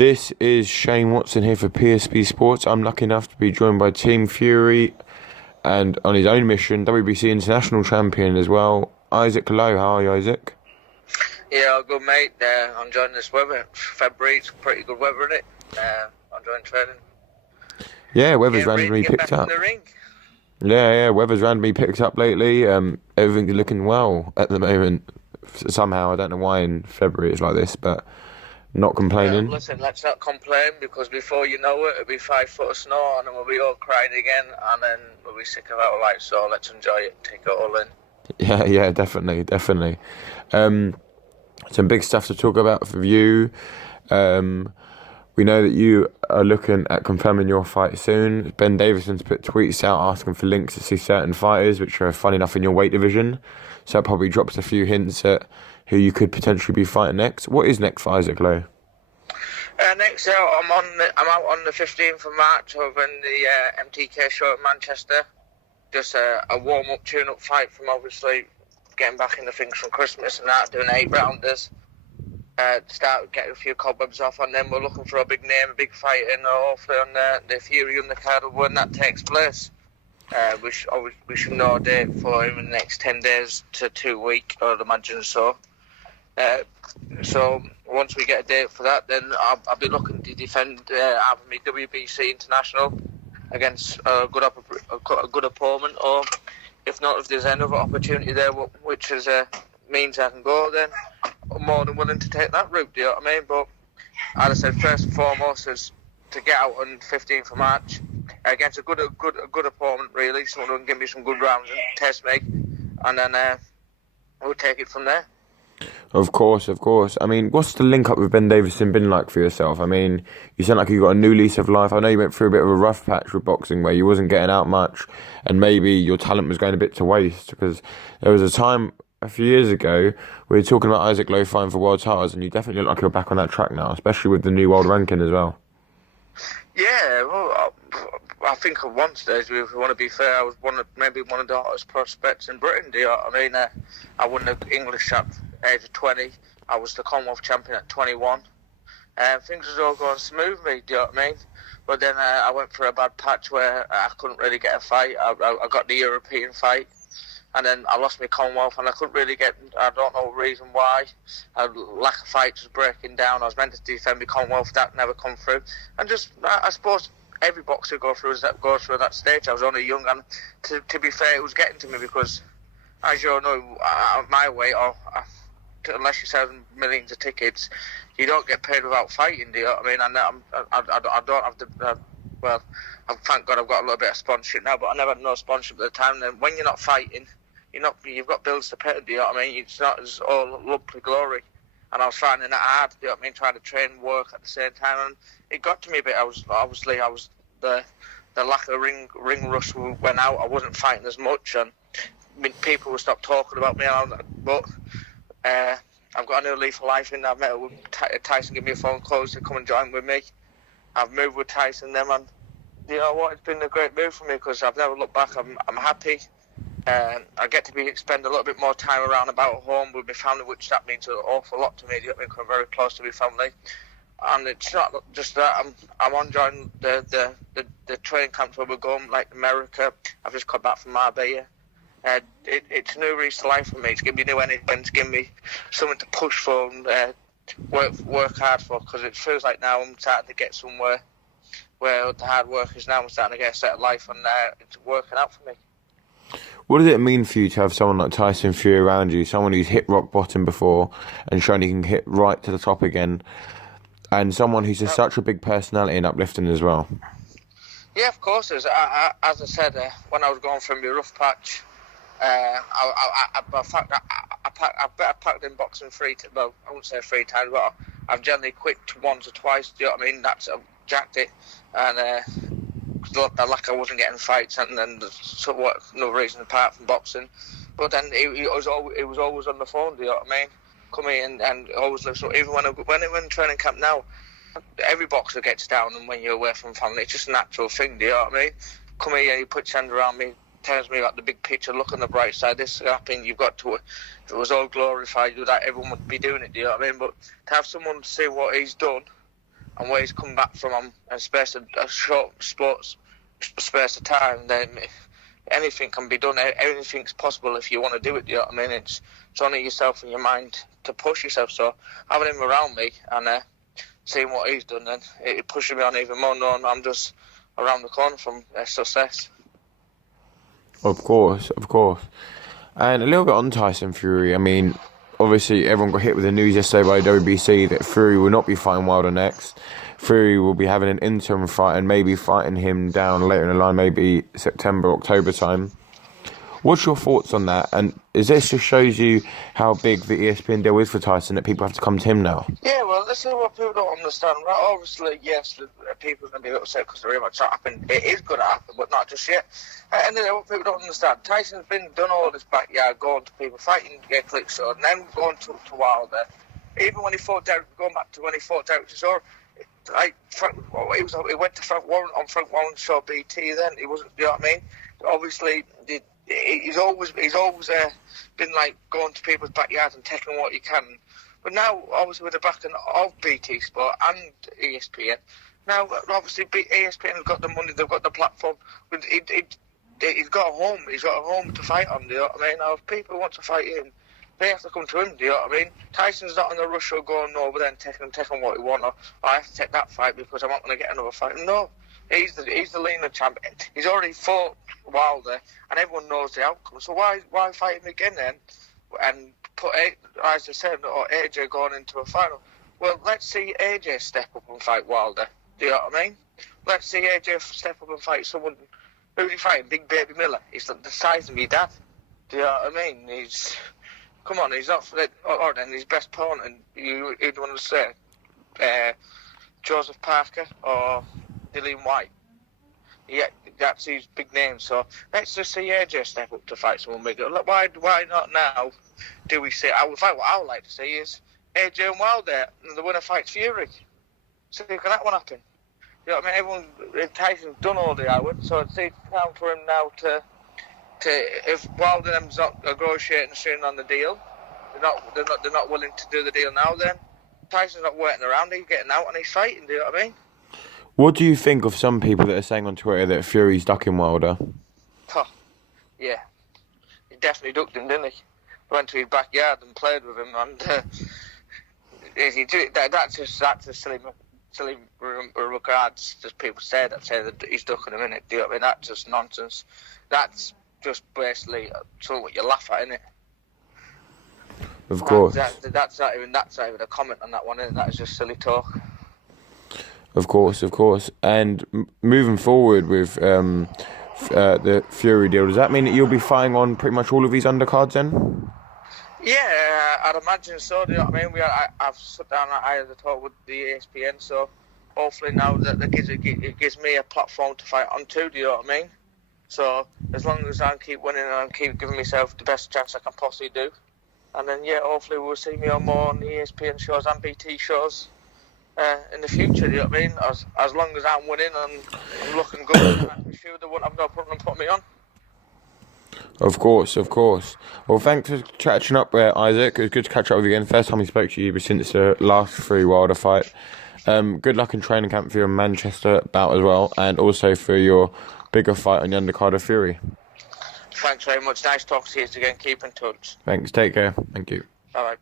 This is Shane Watson here for PSP Sports. I'm lucky enough to be joined by Team Fury and on his own mission, WBC International Champion as well, Isaac Lowe. How are you, Isaac? Yeah, good mate. I'm enjoying this weather. February, it's pretty good weather, isn't it? I'm enjoying training. Yeah, weather's Getting ready randomly to get picked back up. in the ring. Yeah, weather's randomly picked up lately. Everything's looking well at the moment. Somehow, I don't know why in February it's like this, but not complaining. Listen, let's not complain because before you know it, it'll be 5 foot of snow and then we'll be all crying again and then we'll be sick of our life. So let's enjoy it, take it all in. Yeah, definitely. Some big stuff to talk about for you. We know that you are looking at confirming your fight soon. Ben Davison's put tweets out asking for links to see certain fighters, which are funny enough in your weight division. So that probably drops a few hints at who you could potentially be fighting next. What is next for Isaac Lowe? Next out, I'm out on the 15th of March over in the MTK show at Manchester. Just a warm-up, tune-up fight from obviously getting back into things from Christmas and that, doing 8-rounders. Start getting a few cobwebs off, and then we're looking for a big name, a big fight, and hopefully on the Fury undercard when that takes place. We should know a date for him in the next 10 days to 2 weeks, I'd imagine so. So once we get a date for that, then I'll be looking to defend either my WBC International against a good opponent, or if not, if there's another opportunity there, which is means I can go, then I'm more than willing to take that route. Do you know what I mean? But as I said, first and foremost is to get out on 15th of March against a good opponent, really, someone who can give me some good rounds and test me, and then we'll take it from there. Of course. I mean, what's the link up with Ben Davison been like for yourself? I mean, you sound like you got a new lease of life. I know you went through a bit of a rough patch with boxing where you wasn't getting out much and maybe your talent was going a bit to waste, because there was a time a few years ago we were talking about Isaac Lowe fighting for world titles, and you definitely look like you're back on that track now, especially with the new world ranking as well. Yeah, well, I think at one stage, if we want to be fair, I was maybe one of the hottest prospects in Britain. Do you know what I mean? I won the English at age of 20. I was the Commonwealth champion at 21. Things was all going smoothly, do you know what I mean? But then I went for a bad patch where I couldn't really get a fight. I got the European fight, and then I lost my Commonwealth, and I couldn't really get, I don't know the reason why. Lack of fights was breaking down. I was meant to defend my Commonwealth, that never come through. And just, I suppose every boxer goes through that stage. I was only young, and to be fair, it was getting to me because, as you all know, my weight, unless you sell millions of tickets, you don't get paid without fighting, do you know what I mean? And I don't have the, well, thank God I've got a little bit of sponsorship now, but I never had no sponsorship at the time. And when you're not fighting, you've got bills to pay, do you know what I mean? It's not as all lovely glory. And I was finding it hard, do you know what I mean, trying to train and work at the same time. And it got to me a bit. The lack of ring rush went out. I wasn't fighting as much, and people would stop talking about me. But I've got a new leaf of life in. I've met with Tyson, give me a phone call to come and join with me. I've moved with Tyson then, and you know what? It's been a great move for me because I've never looked back. I'm happy. I get to spend a little bit more time around about home with my family, which that means an awful lot to me. You know, I'm very close to my family, and it's not just that. I'm enjoying the training camps where we're going, like America. I've just got back from Marbella. It's a new lease of life for me. It's given me new energy, and it's given me something to push for and work hard for, because it feels like now I'm starting to get somewhere where the hard work is now. I'm starting to get a set of life, and it's working out for me. What does it mean for you to have someone like Tyson Fury around you, someone who's hit rock bottom before and shown he can hit right to the top again, and someone who's just such a big personality and uplifting as well? Yeah, of course. As I said, when I was going through my rough patch, I packed in boxing well, I wouldn't say 3 times, but I've generally quit once or twice, do you know what I mean? That's jacked it, and like I wasn't getting fights, and then no reason apart from boxing. But then it was always on the phone, do you know what I mean? Come in and always listen. So even when I'm in training camp now, every boxer gets down, and when you're away from family, it's just a natural thing, do you know what I mean? Come here, you put your hand around me, tells me about the big picture, look on the bright side, this happening, you've got to, if it was all glorified, that everyone would be doing it, do you know what I mean? But to have someone see what he's done, and where he's come back from in a short space of time, then anything can be done. Anything's possible if you want to do it. You know what I mean? It's only yourself and your mind to push yourself. So having him around me and seeing what he's done, then it pushes me on even more, knowing I'm just around the corner from success. Of course. And a little bit on Tyson Fury. I mean, obviously everyone got hit with the news yesterday by WBC that Fury will not be fighting Wilder next. Fury will be having an interim fight and maybe fighting him down later in the line, maybe September, October time. What's your thoughts on that? And is this just shows you how big the ESPN deal is for Tyson, that people have to come to him now? Yeah, well, this is what people don't understand. Right? Obviously, yes, people are going to be upset because they're about to happen. It is going to happen, but not just yet. And then what people don't understand, Tyson's done all this backyard, going to people, fighting to get clicks on, and then going to Wilder. Even when he fought Derek, going back to when he fought Derek Chisora, he went to Frank Warren on Frank Warren's show BT. Then he wasn't, you know what I mean? Obviously, he's always been like going to people's backyards and taking what he can. But now, obviously, with the backing of BT Sport and ESPN, now obviously ESPN has got the money, they've got the platform. He's got a home. He's got a home to fight on. Do you know what I mean? Now, if people want to fight him, they have to come to him. Do you know what I mean? Tyson's not in a rush of going over there and taking what he wants. Or I have to take that fight because I'm not going to get another fight. No. He's the leaner champion. He's already fought Wilder, and everyone knows the outcome. So why fight him again then? And put, as I said, or AJ going into a final. Well, let's see AJ step up and fight Wilder. Do you know what I mean? Let's see AJ step up and fight someone. Who's he fighting? Big Baby Miller. He's the size of me dad. Do you know what I mean? He's not. Or then his best opponent. You'd want to say Joseph Parker or Dillian White. Yeah, that's his big name. So let's just see AJ step up to fight someone bigger. Why not now? Do we say? What I would like to see is AJ and Wilder, and the winner fights Fury. So can that one happen? You know what I mean? Tyson's done all the hours, so it's time for him now to if Wilder them's not negotiating soon on the deal, they're not willing to do the deal now. Then Tyson's not waiting around. He's getting out and he's fighting. Do you know what I mean? What do you think of some people that are saying on Twitter that Fury's ducking Wilder? Oh, yeah. He definitely ducked him, didn't he? Went to his backyard and played with him, and that's just silly regards. Just people say that he's ducking him, innit? Do you know what I mean? That's just nonsense. That's just basically what you laugh at, innit? Of course. That's not even a comment on that one, innit? That is just silly talk. Of course. And moving forward with the Fury deal, does that mean that you'll be fighting on pretty much all of these undercards then? Yeah, I'd imagine so. Do you know what I mean? I've sat down and I had a talk with the ESPN, so hopefully now that it gives me a platform to fight on too. Do you know what I mean? So as long as I keep winning and keep giving myself the best chance I can possibly do, and then hopefully we'll see me on more on the ESPN shows and BT shows in the future. Do you know what I mean? As long as I'm winning and I'm looking good, I'm sure they won't have no problem putting me on. Of course. Well, thanks for catching up there, Isaac. It was good to catch up with you again. First time we spoke to you since the last Fury Wilder fight. Good luck in training camp for your Manchester bout as well, and also for your bigger fight on the undercard of Fury. Thanks very much. Nice talking to you again. Keep in touch. Thanks. Take care. Thank you. Bye-bye.